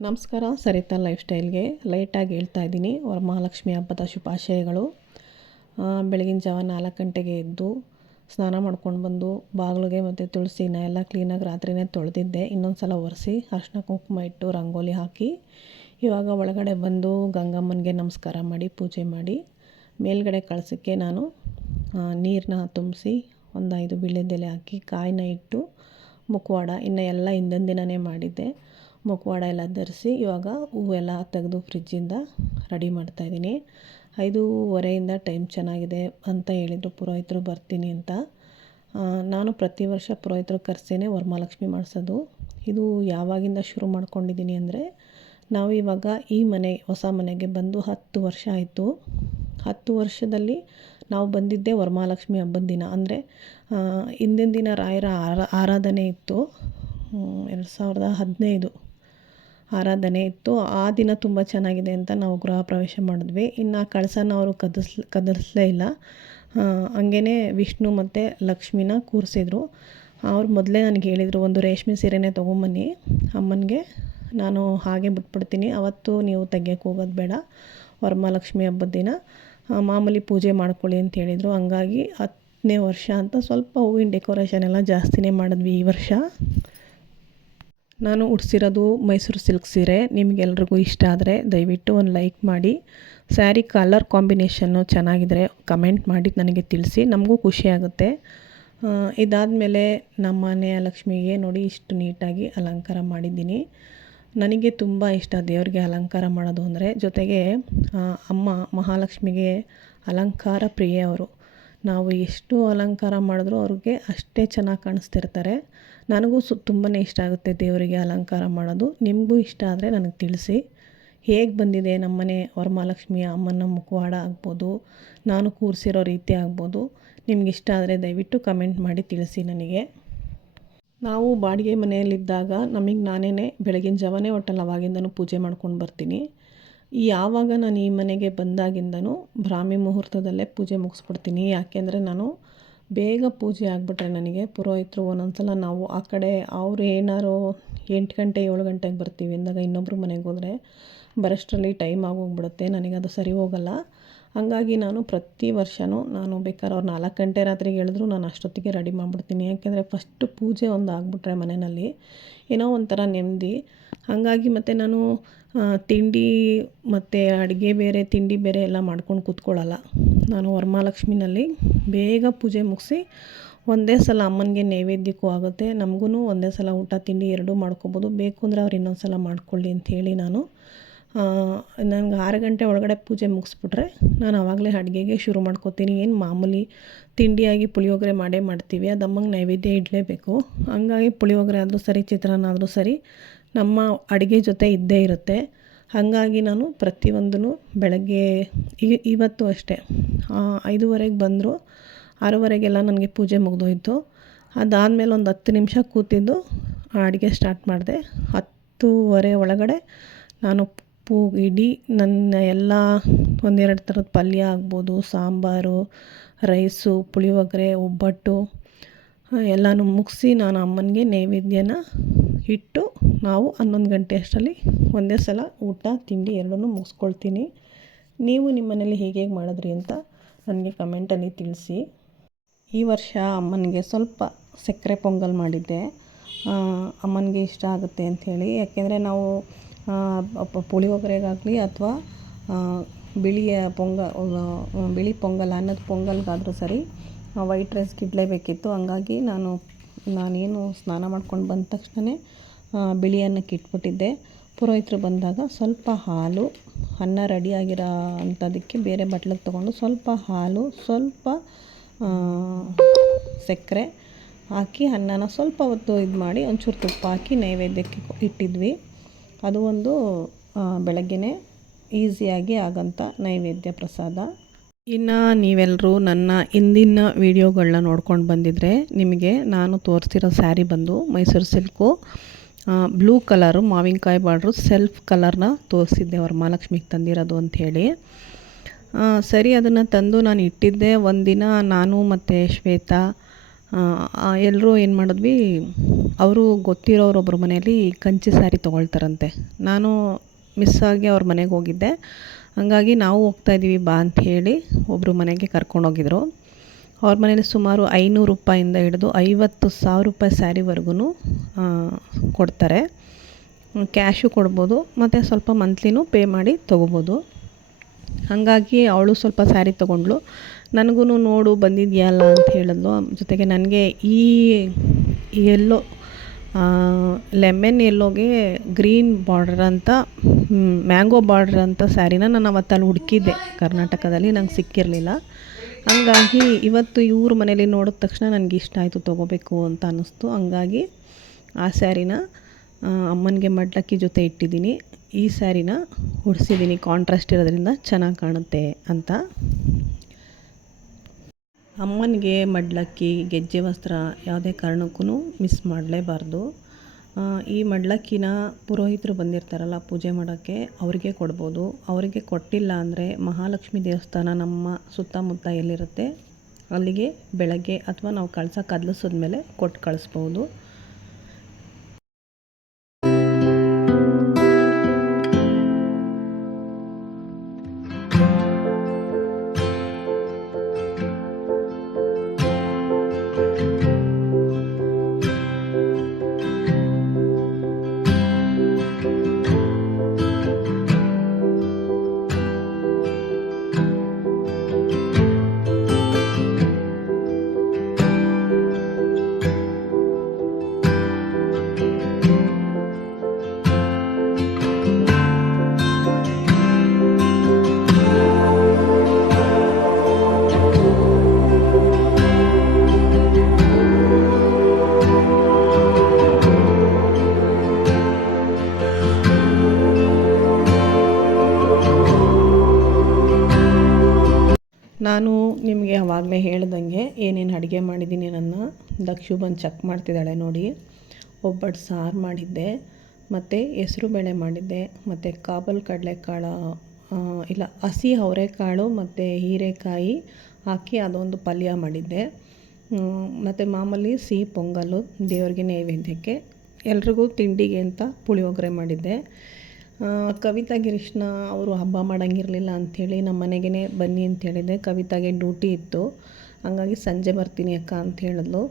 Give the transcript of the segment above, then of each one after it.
ನಮಸ್ಕಾರ, ಸರಿತಾ ಲೈಫ್ ಸ್ಟೈಲ್ಗೆ ಲೈಟಾಗಿ ಹೇಳ್ತಾ ಇದ್ದೀನಿ. ವರಮಹಾಲಕ್ಷ್ಮಿ ಹಬ್ಬದ ಶುಭಾಶಯಗಳು. ಬೆಳಗಿನ ಜಾವ ನಾಲ್ಕು ಗಂಟೆಗೆ ಎದ್ದು ಸ್ನಾನ ಮಾಡ್ಕೊಂಡು ಬಂದು ಬಾಗಿಲಿಗೆ ಮತ್ತು ತುಳಸಿನ ಎಲ್ಲ ಕ್ಲೀನಾಗಿ ರಾತ್ರಿನೇ ತೊಳೆದಿದ್ದೆ. ಇನ್ನೊಂದು ಸಲ ಒರೆಸಿ ಅರ್ಶಿನ ಕುಂಕುಮ ಇಟ್ಟು ರಂಗೋಲಿ ಹಾಕಿ ಇವಾಗ ಒಳಗಡೆ ಬಂದು ಗಂಗಮ್ಮನಿಗೆ ನಮಸ್ಕಾರ ಮಾಡಿ, ಪೂಜೆ ಮಾಡಿ, ಮೇಲ್ಗಡೆ ಕಳಸಕ್ಕೆ ನಾನು ನೀರನ್ನ ತುಂಬಿಸಿ ಒಂದು ಐದು ವೀಳ್ಯದೆಲೆ ಹಾಕಿ ಕಾಯಿನ ಇಟ್ಟು ಮುಖವಾಡ ಇನ್ನು ಎಲ್ಲ ಹಿಂದಿನ ದಿನವೇ ಮಾಡಿದ್ದೆ. ಮುಖವಾಡ ಎಲ್ಲ ಧರಿಸಿ ಇವಾಗ ಹೂವೆಲ್ಲ ತೆಗೆದು ಫ್ರಿಜ್ಜಿಂದ ರೆಡಿ ಮಾಡ್ತಾಯಿದ್ದೀನಿ ಐದೂವರೆಯಿಂದ ಟೈಮ್ ಚೆನ್ನಾಗಿದೆ ಅಂತ ಹೇಳಿದರು ಪುರೋಹಿತರು, ಬರ್ತೀನಿ ಅಂತ. ನಾನು ಪ್ರತಿ ವರ್ಷ ಪುರೋಹಿತರು ಕರೆಸಿನೇ ವರಮಹಾಲಕ್ಷ್ಮಿ ಮಾಡಿಸೋದು. ಇದು ಯಾವಾಗಿಂದ ಶುರು ಮಾಡ್ಕೊಂಡಿದ್ದೀನಿ ಅಂದರೆ, ನಾವು ಇವಾಗ ಈ ಮನೆ, ಹೊಸ ಮನೆಗೆ ಬಂದು ಹತ್ತು ವರ್ಷ ಆಯಿತು. ಹತ್ತು ವರ್ಷದಲ್ಲಿ ನಾವು ಬಂದಿದ್ದೇ ವರಮಹಾಲಕ್ಷ್ಮಿ ಹಬ್ಬದ ದಿನ. ಅಂದರೆ ಹಿಂದಿನ ದಿನ ರಾಯರ ಆರಾ, ಆರಾಧನೆ ಇತ್ತು. ಎರಡು ಸಾವಿರದ ಹದಿನೈದು. ಆರಾಧನೆ ಇತ್ತು. ಆ ದಿನ ತುಂಬ ಚೆನ್ನಾಗಿದೆ ಅಂತ ನಾವು ಗೃಹ ಪ್ರವೇಶ ಮಾಡಿದ್ವಿ. ಇನ್ನು ಕಳಸನ ಅವರು ಕದಸ್ ಕದಲಿಸಲೇ ಇಲ್ಲ. ಹಂಗೇ ವಿಷ್ಣು ಮತ್ತು ಲಕ್ಷ್ಮಿನ ಕೂರಿಸಿದ್ರು. ಅವ್ರು ಮೊದಲೇ ನನಗೆ ಹೇಳಿದರು ಒಂದು ರೇಷ್ಮೆ ಸೀರೆನೇ ತೊಗೊಂಬನ್ನಿ. ಅಮ್ಮನಿಗೆ ನಾನು ಹಾಗೆ ಬಿಟ್ಬಿಡ್ತೀನಿ. ಅವತ್ತು ನೀವು ತೆಗಿಯೋಕ್ಕೆ ಹೋಗೋದು ಬೇಡ. ವರಮಹಾಲಕ್ಷ್ಮಿ ಹಬ್ಬದ ದಿನ. ಆ, ಮಾಮೂಲಿ ಪೂಜೆ ಮಾಡ್ಕೊಳ್ಳಿ ಅಂತ ಹೇಳಿದರು. ಹಂಗಾಗಿ ಹತ್ತನೇ ವರ್ಷ ಅಂತ ಸ್ವಲ್ಪ ಹೂವಿನ ಡೆಕೋರೇಷನ್ ಎಲ್ಲ ಜಾಸ್ತಿನೇ ಮಾಡಿದ್ವಿ ಈ ವರ್ಷ. ನಾನು ಉಡ್ಸಿರೋದು ಮೈಸೂರು ಸಿಲ್ಕ್ ಸೀರೆ. ನಿಮಗೆಲ್ರಿಗೂ ಇಷ್ಟ ಆದರೆ ದಯವಿಟ್ಟು ಒಂದು ಲೈಕ್ ಮಾಡಿ. ಸ್ಯಾರಿ ಕಲರ್ ಕಾಂಬಿನೇಷನ್ನು ಚೆನ್ನಾಗಿದ್ರೆ ಕಮೆಂಟ್ ಮಾಡಿ ನನಗೆ ತಿಳಿಸಿ, ನಮಗೂ ಖುಷಿಯಾಗುತ್ತೆ ಇದಾದಮೇಲೆ ನಮ್ಮ ಮನೆಯ ಲಕ್ಷ್ಮಿಗೆ ನೋಡಿ ಇಷ್ಟು ನೀಟಾಗಿ ಅಲಂಕಾರ ಮಾಡಿದ್ದೀನಿ. ನನಗೆ ತುಂಬ ಇಷ್ಟ ದೇವರಿಗೆ ಅಲಂಕಾರ ಮಾಡೋದು ಅಂದರೆ, ಜೊತೆಗೆ ಅಮ್ಮ ಮಹಾಲಕ್ಷ್ಮಿಗೆ ಅಲಂಕಾರ ಪ್ರಿಯೆ ಅವರು. ನಾವು ಎಷ್ಟು ಅಲಂಕಾರ ಮಾಡಿದ್ರೂ ಅವ್ರಿಗೆ ಅಷ್ಟೇ ಚೆನ್ನಾಗಿ ಕಾಣಿಸ್ತಿರ್ತಾರೆ. ನನಗೂ ಸು ತುಂಬಾ ಇಷ್ಟ ಆಗುತ್ತೆ ದೇವರಿಗೆ ಅಲಂಕಾರ ಮಾಡೋದು. ನಿಮಗೂ ಇಷ್ಟ ಆದರೆ ನನಗೆ ತಿಳಿಸಿ. ಹೇಗೆ ಬಂದಿದೆ ನಮ್ಮನೆ ವರಮಹಾಲಕ್ಷ್ಮಿಯ ಅಮ್ಮನ ಮುಖವಾಡ ಆಗ್ಬೋದು, ನಾನು ಕೂರಿಸಿರೋ ರೀತಿ ಆಗ್ಬೋದು, ನಿಮ್ಗೆ ಇಷ್ಟ ಆದರೆ ದಯವಿಟ್ಟು ಕಮೆಂಟ್ ಮಾಡಿ ತಿಳಿಸಿ ನನಗೆ. ನಾವು ಬಾಡಿಗೆ ಮನೆಯಲ್ಲಿದ್ದಾಗ ನಮಗೆ ನಾನೇ ಬೆಳಗಿನ ಜಾವನೇ ಒಟ್ಟಲ್ಲ ಅವಾಗಿಂದನೂ ಪೂಜೆ ಮಾಡ್ಕೊಂಡು ಬರ್ತೀನಿ. ಯಾವಾಗ ನಾನು ಈ ಮನೆಗೆ ಬಂದಾಗಿಂದನೂ ಬ್ರಾಹ್ಮಿ ಮುಹೂರ್ತದಲ್ಲೇ ಪೂಜೆ ಮುಗಿಸ್ಬಿಡ್ತೀನಿ. ಯಾಕೆಂದರೆ ನಾನು ಬೇಗ ಪೂಜೆ ಆಗಿಬಿಟ್ರೆ ನನಗೆ. ಪುರೋಹಿತರು ಒಂದೊಂದು ಸಲ ನಾವು ಆ ಕಡೆ, ಅವ್ರು ಏನಾದ್ರು ಎಂಟು ಗಂಟೆ, ಏಳು ಗಂಟೆಗೆ ಬರ್ತೀವಿ. ಅಂದಾಗ ಇನ್ನೊಬ್ರ ಮನೆಗೆ ಹೋದರೆ ಬರೋಷ್ಟರಲ್ಲಿ ಟೈಮ್ ಆಗೋಗ್ಬಿಡುತ್ತೆ. ನನಗೆ ಅದು ಸರಿ ಹೋಗಲ್ಲ. ಹಾಗಾಗಿ ನಾನು ಪ್ರತಿ ವರ್ಷವೂ ನಾನು ಬೇಕಾದ್ರೆ ಅವ್ರು ನಾಲ್ಕು ಗಂಟೆ ರಾತ್ರಿಗೆ ಹೇಳಿದ್ರು ನಾನು ಅಷ್ಟೊತ್ತಿಗೆ ರೆಡಿ ಮಾಡಿಬಿಡ್ತೀನಿ. ಯಾಕೆಂದರೆ ಫಸ್ಟು ಪೂಜೆ ಒಂದು ಆಗಿಬಿಟ್ರೆ ಮನೆಯಲ್ಲಿ ಏನೋ ಒಂಥರ ನೆಮ್ಮದಿ. ಹಾಗಾಗಿ ಮತ್ತು ನಾನು ತಿಂಡಿ ಮತ್ತು ಅಡುಗೆ ಬೇರೆ, ತಿಂಡಿ ಬೇರೆ ಎಲ್ಲ ಮಾಡ್ಕೊಂಡು ಕೂತ್ಕೊಳ್ಳಲ್ಲ. ನಾನು ವರಮಹಾಲಕ್ಷ್ಮಿನಲ್ಲಿ ಬೇಗ ಪೂಜೆ ಮುಗಿಸಿ ಒಂದೇ ಸಲ ಅಮ್ಮನಿಗೆ ನೈವೇದ್ಯಕ್ಕೂ ಆಗುತ್ತೆ. ನಮಗೂ ಒಂದೇ ಸಲ ಊಟ, ತಿಂಡಿ ಎರಡೂ ಮಾಡ್ಕೊಬೋದು. ಬೇಕು ಅಂದರೆ ಅವ್ರು ಇನ್ನೊಂದು ಸಲ ಮಾಡ್ಕೊಳ್ಳಿ ಅಂತ ಹೇಳಿ ನಾನು ನನಗೆ ಆರು ಗಂಟೆ ಒಳಗಡೆ ಪೂಜೆ ಮುಗಿಸ್ಬಿಟ್ರೆ ನಾನು ಆವಾಗಲೇ ಅಡುಗೆಗೆ ಶುರು ಮಾಡ್ಕೋತೀನಿ. ಏನು ಮಾಮೂಲಿ ತಿಂಡಿಯಾಗಿ ಪುಳಿಯೋಗರೆ ಮಾಡೇ ಮಾಡ್ತೀವಿ. ಅದು ಅಮ್ಮಂಗೆ ನೈವೇದ್ಯ ಇಡಲೇಬೇಕು. ಹಂಗಾಗಿ ಪುಳಿಯೋಗರೆ ಆದರೂ ಸರಿ, ಚಿತ್ರಾನ್ನ ಆದರೂ ಸರಿ ನಮ್ಮ ಅಡುಗೆ ಜೊತೆ ಇದ್ದೇ ಇರುತ್ತೆ. ಹಾಗಾಗಿ ನಾನು ಪ್ರತಿಯೊಂದೂ ಬೆಳಗ್ಗೆ ಇವತ್ತು ಅಷ್ಟೇ ಐದುವರೆಗೆ ಬಂದರು, ಆರೂವರೆಗೆಲ್ಲ ನನಗೆ ಪೂಜೆ ಮುಗಿದೋಯ್ತು. ಅದಾದಮೇಲೆ ಒಂದು ಹತ್ತು ನಿಮಿಷ ಕೂತಿದ್ದು ಅಡುಗೆ ಸ್ಟಾರ್ಟ್ ಮಾಡಿದೆ. ಹತ್ತೂವರೆ ಒಳಗಡೆ ನಾನು ಪೂ ಇಡೀ ನನ್ನ ಎಲ್ಲ ಒಂದೆರಡು ಥರದ ಪಲ್ಯ ಆಗ್ಬೋದು, ಸಾಂಬಾರು, ರೈಸು, ಪುಳಿಯೋಗರೆ, ಒಬ್ಬಟ್ಟು ಎಲ್ಲನೂ ಮುಗಿಸಿ ನಾನು ಅಮ್ಮನಿಗೆ ನೈವೇದ್ಯನ ಇಟ್ಟು ನಾವು ಹನ್ನೊಂದು ಗಂಟೆ ಅಷ್ಟರಲ್ಲಿ ಒಂದೇ ಸಲ ಊಟ, ತಿಂಡಿ ಎರಡನ್ನೂ ಮುಗಿಸ್ಕೊಳ್ತೀನಿ. ನೀವು ನಿಮ್ಮ ಮನೇಲಿ ಹೇಗೆ ಹೇಗೆ ಮಾಡಿದ್ರಿ ಅಂತ ನನಗೆ ಕಮೆಂಟಲ್ಲಿ ತಿಳಿಸಿ. ಈ ವರ್ಷ ಅಮ್ಮನಿಗೆ ಸ್ವಲ್ಪ ಸಕ್ಕರೆ ಪೊಂಗಲ್ ಮಾಡಿದ್ದೆ. ಅಮ್ಮನಿಗೆ ಇಷ್ಟ ಆಗುತ್ತೆ ಅಂಥೇಳಿ. ಯಾಕೆಂದರೆ ನಾವು ಪುಳಿಯೋಗರೆಗಾಗಲಿ ಅಥವಾ ಬಿಳಿಯ ಪೊಂಗ ಬಿಳಿ ಪೊಂಗಲ್, ಅನ್ನದ ಪೊಂಗಲ್ಗಾದರೂ ಸರಿ ವೈಟ್ ರೈಸ್ಗೆ ಇಡಲೇಬೇಕಿತ್ತು ಹಂಗಾಗಿ ನಾನು, ನಾನೇನು ಸ್ನಾನ ಮಾಡ್ಕೊಂಡು ಬಂದ ತಕ್ಷಣವೇ ಬಿಳಿ ಅನ್ನಕ್ಕೆ ಇಟ್ಬಿಟ್ಟಿದ್ದೆ. ಪುರೋಹಿತರು ಬಂದಾಗ ಸ್ವಲ್ಪ ಹಾಲು, ಅನ್ನ ರೆಡಿಯಾಗಿರೋ ಅಂಥದಕ್ಕೆ ಬೇರೆ ಬಟ್ಲಿಗೆ ತೊಗೊಂಡು ಸ್ವಲ್ಪ ಹಾಲು, ಸ್ವಲ್ಪ ಸಕ್ಕರೆ ಹಾಕಿ, ಅನ್ನನ ಸ್ವಲ್ಪ ಹೊತ್ತು ಇದು ಮಾಡಿ ಒಂಚೂರು ತುಪ್ಪ ಹಾಕಿ ನೈವೇದ್ಯಕ್ಕೆ ಇಟ್ಟಿದ್ವಿ. ಅದು ಒಂದು ಬೆಳಗ್ಗೆ ಈಸಿಯಾಗಿ ಆಗೋಂಥ ನೈವೇದ್ಯ ಪ್ರಸಾದ. ಇನ್ನು ನೀವೆಲ್ಲರೂ ನನ್ನ ಹಿಂದಿನ ವಿಡಿಯೋಗಳನ್ನ ನೋಡ್ಕೊಂಡು ಬಂದಿದ್ರೆ ನಿಮಗೆ ನಾನು ತೋರಿಸಿರೋ ಸ್ಯಾರಿ ಬಂದು ಮೈಸೂರು ಸಿಲ್ಕು ಬ್ಲೂ ಕಲರು, ಮಾವಿನಕಾಯಿ ಬಾರ್ಡ್ರು, ಸೆಲ್ಫ್ ಕಲರ್ನ ತೋರಿಸಿದ್ದೆ ವರಮಹಾಲಕ್ಷ್ಮಿಗೆ ತಂದಿರೋದು ಅಂಥೇಳಿ ಸರಿ, ಅದನ್ನು ತಂದು ನಾನು ಇಟ್ಟಿದ್ದೆ. ಒಂದಿನ ನಾನು ಮತ್ತು ಶ್ವೇತಾ ಎಲ್ಲರೂ ಏನು ಮಾಡಿದ್ವಿ, ಅವರು ಗೊತ್ತಿರೋರು ಒಬ್ಬರ ಮನೆಯಲ್ಲಿ ಕಂಚಿ ಸ್ಯಾರಿ ತೊಗೊಳ್ತಾರಂತೆ. ನಾನು ಮಿಸ್ ಆಗಿ ಅವ್ರ ಮನೆಗೆ ಹೋಗಿದ್ದೆ. ಹಂಗಾಗಿ ನಾವು ಹೋಗ್ತಾಯಿದ್ದೀವಿ ಬಾ ಅಂತ ಹೇಳಿ ಒಬ್ಬರು ಮನೆಗೆ ಕರ್ಕೊಂಡೋಗಿದ್ರು ಅವ್ರ ಮನೇಲಿ ಸುಮಾರು ಐನೂರು ರೂಪಾಯಿಂದ ಹಿಡಿದು ಐವತ್ತು ಸಾವಿರ ರೂಪಾಯಿ ಸ್ಯಾರಿವರೆಗೂ ಕೊಡ್ತಾರೆ. ಕ್ಯಾಶು ಕೊಡ್ಬೋದು, ಮತ್ತು ಸ್ವಲ್ಪ ಮಂತ್ಲಿನೂ ಪೇ ಮಾಡಿ ತೊಗೋಬೋದು. ಹಾಗಾಗಿ ಅವಳು ಸ್ವಲ್ಪ ಸ್ಯಾರಿ ತೊಗೊಂಡ್ಳು. ನನಗೂ ನೋಡು ಬಂದಿದೆಯಲ್ಲ ಅಂತ ಹೇಳಿದ್ಲು. ಜೊತೆಗೆ ನನಗೆ ಈ ಎಲ್ಲೋ ಲೆಮನ್ ಎಲ್ಲೋಗೆ ಗ್ರೀನ್ ಬಾರ್ಡರ್ ಅಂತ ಮ್ಯಾಂಗೋ ಬಾರ್ಡ್ರ್ ಅಂತ ಸ್ಯಾರಿನ ನಾನು ಅವತ್ತಲ್ಲಿ ಹುಡುಕಿದ್ದೆ. ಕರ್ನಾಟಕದಲ್ಲಿ ನಂಗೆ ಸಿಕ್ಕಿರಲಿಲ್ಲ. ಹಂಗಾಗಿ ಇವತ್ತು ಇವ್ರ ಮನೇಲಿ ನೋಡಿದ ತಕ್ಷಣ ನನಗೆ ಇಷ್ಟ ಆಯಿತು ತೊಗೋಬೇಕು ಅಂತ ಅನ್ನಿಸ್ತು. ಹಂಗಾಗಿ ಆ ಸ್ಯಾರಿನ ಅಮ್ಮನಿಗೆ ಮಡ್ಲಕ್ಕಿ ಜೊತೆ ಇಟ್ಟಿದ್ದೀನಿ. ಈ ಸ್ಯಾರಿನ ಹುಡ್ಸಿದ್ದೀನಿ ಕಾಂಟ್ರಾಸ್ಟ್ ಇರೋದ್ರಿಂದ ಚೆನ್ನಾಗಿ ಕಾಣುತ್ತೆ ಅಂತ ಅಮ್ಮನಿಗೆ ಮಡ್ಲಕ್ಕಿ, ಗೆಜ್ಜೆ ವಸ್ತ್ರ ಯಾವುದೇ ಕಾರಣಕ್ಕೂ ಮಿಸ್ ಮಾಡಲೇಬಾರ್ದು. ಈ ಮಡ್ಲಕ್ಕಿನ ಪುರೋಹಿತರು ಬಂದಿರ್ತಾರಲ್ಲ, ಪೂಜೆ ಮಾಡೋಕ್ಕೆ ಅವರಿಗೆ ಕೊಡ್ಬೋದು. ಅವರಿಗೆ ಕೊಟ್ಟಿಲ್ಲ ಅಂದರೆ ಮಹಾಲಕ್ಷ್ಮಿ ದೇವಸ್ಥಾನ ನಮ್ಮ ಸುತ್ತಮುತ್ತ ಎಲ್ಲಿರುತ್ತೆ, ಅಲ್ಲಿಗೆ ಬೆಳಗ್ಗೆ ಅಥವಾ ನಾವು ಕಳಸ ಕದಲಿಸಿದ್ಮೇಲೆ ಕೊಟ್ಟು ಕಳಿಸ್ಬೋದು. ಅಡುಗೆ ಮಾಡಿದ್ದೀನಿ. ನನ್ನ ದಕ್ಷು ಬಂದು ಚೆಕ್ ಮಾಡ್ತಿದ್ದಾಳೆ ನೋಡಿ. ಒಬ್ಬಟ್ಟು ಸಾರು ಮಾಡಿದ್ದೆ, ಮತ್ತು ಹೆಸರು ಬೇಳೆ ಮಾಡಿದ್ದೆ, ಮತ್ತು ಕಾಬಲ್ ಕಡಲೆಕಾಳು ಇಲ್ಲ, ಹಸಿ ಅವರೆಕಾಳು, ಮತ್ತು ಹೀರೆಕಾಯಿ ಹಾಕಿ ಅದೊಂದು ಪಲ್ಯ ಮಾಡಿದ್ದೆ. ಮತ್ತು ಮಾಮೂಲಿ ಸಿಹಿ ಪೊಂಗಲ್ಲು ದೇವ್ರಿಗೆ ನೈವೇದ್ಯಕ್ಕೆ, ಎಲ್ರಿಗೂ ತಿಂಡಿಗೆ ಅಂತ ಪುಳಿಯೋಗರೆ ಮಾಡಿದ್ದೆ. ಕವಿತಾ ಗಿರೀಶ್ನ ಅವರು ಹಬ್ಬ ಮಾಡೋಂಗಿರಲಿಲ್ಲ ಅಂಥೇಳಿ ನಮ್ಮ ಮನೆಗೇ ಬನ್ನಿ ಅಂತ ಹೇಳಿದ್ದೆ. ಕವಿತಾಗೆ ಡ್ಯೂಟಿ ಇತ್ತು. ಹಂಗಾಗಿ ಸಂಜೆ ಬರ್ತೀನಿ ಅಕ್ಕ ಅಂತ ಹೇಳಿದ್ಲು.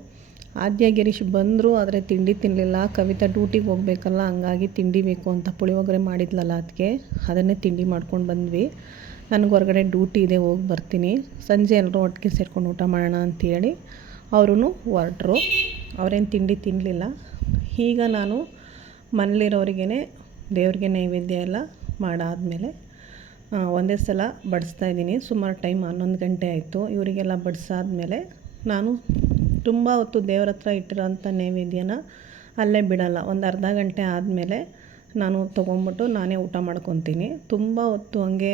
ಆದ್ಯ ಗಿರೀಶ್ ಬಂದರು, ಆದರೆ ತಿಂಡಿ ತಿನ್ನಲಿಲ್ಲ ಕವಿತಾ ಡ್ಯೂಟಿಗೆ ಹೋಗ್ಬೇಕಲ್ಲ, ಹಂಗಾಗಿ ತಿಂಡಿ ಬೇಕು ಅಂತ ಪುಳಿಯೋಗರೆ ಮಾಡಿದ್ಲಲ್ಲ ಅದಕ್ಕೆ ಅದನ್ನೇ ತಿಂಡಿ ಮಾಡ್ಕೊಂಡು ಬಂದ್ವಿ. ನನಗೆ ಹೊರಗಡೆ ಡ್ಯೂಟಿ ಇದೆ, ಹೋಗಿ ಬರ್ತೀನಿ. ಸಂಜೆ ಎಲ್ಲರೂ ಒಟ್ಟಿಗೆ ಸೇರ್ಕೊಂಡು ಊಟ ಮಾಡೋಣ ಅಂಥೇಳಿ ಅವರು ಹೊರಟ್ರು. ಅವರೇನು ತಿಂಡಿ ತಿನ್ನಲಿಲ್ಲ ಈಗ ನಾನು ಮನೇಲಿರೋರಿಗೇ ದೇವ್ರಿಗೆ ನೈವೇದ್ಯ ಎಲ್ಲ ಮಾಡಾದಮೇಲೆ ಒಂದೇ ಸಲ ಬಡಿಸ್ತಾ ಇದ್ದೀನಿ. ಸುಮಾರು ಟೈಮ್ ಹನ್ನೊಂದು ಗಂಟೆ ಆಯಿತು. ಇವರಿಗೆಲ್ಲ ಬಡಿಸಾದ್ಮೇಲೆ ನಾನು ತುಂಬ ಹೊತ್ತು ದೇವ್ರ ಹತ್ರ ಇಟ್ಟಿರೋಂಥ ನೈವೇದ್ಯನ ಅಲ್ಲೇ ಬಿಡೋಲ್ಲ. ಒಂದು ಅರ್ಧ ಗಂಟೆ ಆದಮೇಲೆ ನಾನು ತೊಗೊಂಬಿಟ್ಟು ನಾನೇ ಊಟ ಮಾಡ್ಕೊತೀನಿ. ತುಂಬ ಹೊತ್ತು ಹಂಗೆ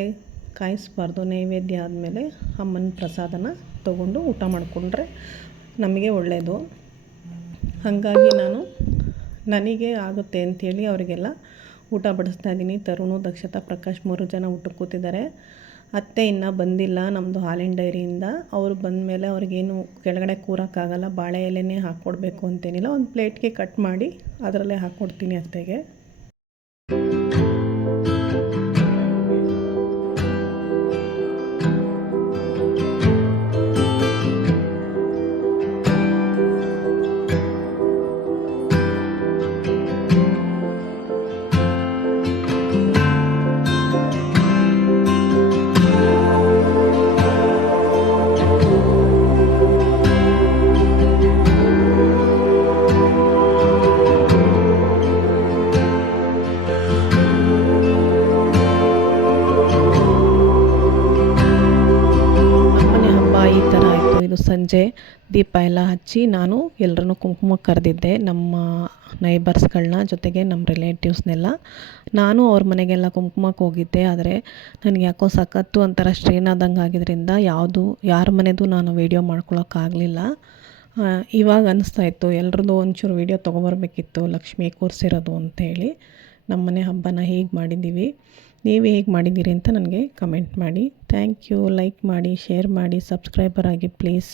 ಕಾಯಿಸ್ಬಾರ್ದು. ನೈವೇದ್ಯ ಆದಮೇಲೆ ಅಮ್ಮನ ಪ್ರಸಾದನ ತೊಗೊಂಡು ಊಟ ಮಾಡಿಕೊಂಡ್ರೆ ನಮಗೆ ಒಳ್ಳೆಯದು ಹಾಗಾಗಿ ನಾನು, ನನಗೆ ಆಗುತ್ತೆ ಅಂಥೇಳಿ ಅವರಿಗೆಲ್ಲ ಊಟ ಬಡಿಸ್ತಾ ಇದ್ದೀನಿ. ತರುಣು, ದಕ್ಷತಾ, ಪ್ರಕಾಶ್ ಮೂರು ಜನ ಊಟಕ್ಕೆ ಕೂತಿದ್ದಾರೆ. ಅತ್ತೆ ಇನ್ನೂ ಬಂದಿಲ್ಲ ನಮ್ಮದು ಹಾಲಿನ ಡೈರಿಯಿಂದ. ಅವರು ಬಂದ ಮೇಲೆ ಅವ್ರಿಗೇನು ಕೆಳಗಡೆ ಕೂರೋಕ್ಕಾಗಲ್ಲ, ಬಾಳೆ ಎಲೆನೇ ಹಾಕ್ಕೊಡ್ಬೇಕು ಅಂತೇನಿಲ್ಲ. ಒಂದು ಪ್ಲೇಟ್ಗೆ ಕಟ್ ಮಾಡಿ ಅದರಲ್ಲೇ ಹಾಕ್ಕೊಡ್ತೀನಿ ಅತ್ತೆಗೆ. ಸಂಜೆ ದೀಪ ಎಲ್ಲ ಹಚ್ಚಿ ನಾನು ಎಲ್ಲರನ್ನೂ ಕುಂಕುಮ ಕರೆದಿದ್ದೆ ನಮ್ಮ ನೈಬರ್ಸ್ಗಳನ್ನ ಜೊತೆಗೆ ನಮ್ಮ ರಿಲೇಟಿವ್ಸ್ನೆಲ್ಲ ನಾನು ಅವ್ರ ಮನೆಗೆಲ್ಲ ಕುಂಕುಮಕ್ಕೆ ಹೋಗಿದ್ದೆ, ಆದರೆ ನನಗೆ ಯಾಕೋ ಸಖತ್ತು ಒಂಥರ ಸ್ಟ್ರೈನ್ ಆದಂಗೆ ಆಗಿದ್ದರಿಂದ ಯಾವುದು, ಯಾರ ಮನೆಯದು ನಾನು ವೀಡಿಯೋ ಮಾಡ್ಕೊಳೋಕ್ಕಾಗಲಿಲ್ಲ ಇವಾಗ ಅನ್ನಿಸ್ತಾ ಇತ್ತು, ಎಲ್ರದ್ದು ಒಂಚೂರು ವೀಡಿಯೋ ತೊಗೊಬರ್ಬೇಕಿತ್ತು, ಲಕ್ಷ್ಮಿ ಕೂರಿಸಿರೋದು ಅಂತೇಳಿ. ನಮ್ಮ ಮನೆ ಹಬ್ಬನ ಹೀಗೆ ಮಾಡಿದ್ದೀವಿ. ನೀವು ಹೇಗೆ ಮಾಡಿದ್ದೀರಿ ಅಂತ ನನಗೆ ಕಮೆಂಟ್ ಮಾಡಿ. ಥ್ಯಾಂಕ್ ಯು ಲೈಕ್ ಮಾಡಿ ಶೇರ್ ಮಾಡಿ ಸಬ್ಸ್ಕ್ರೈಬರ್ ಆಗಿ ಪ್ಲೀಸ್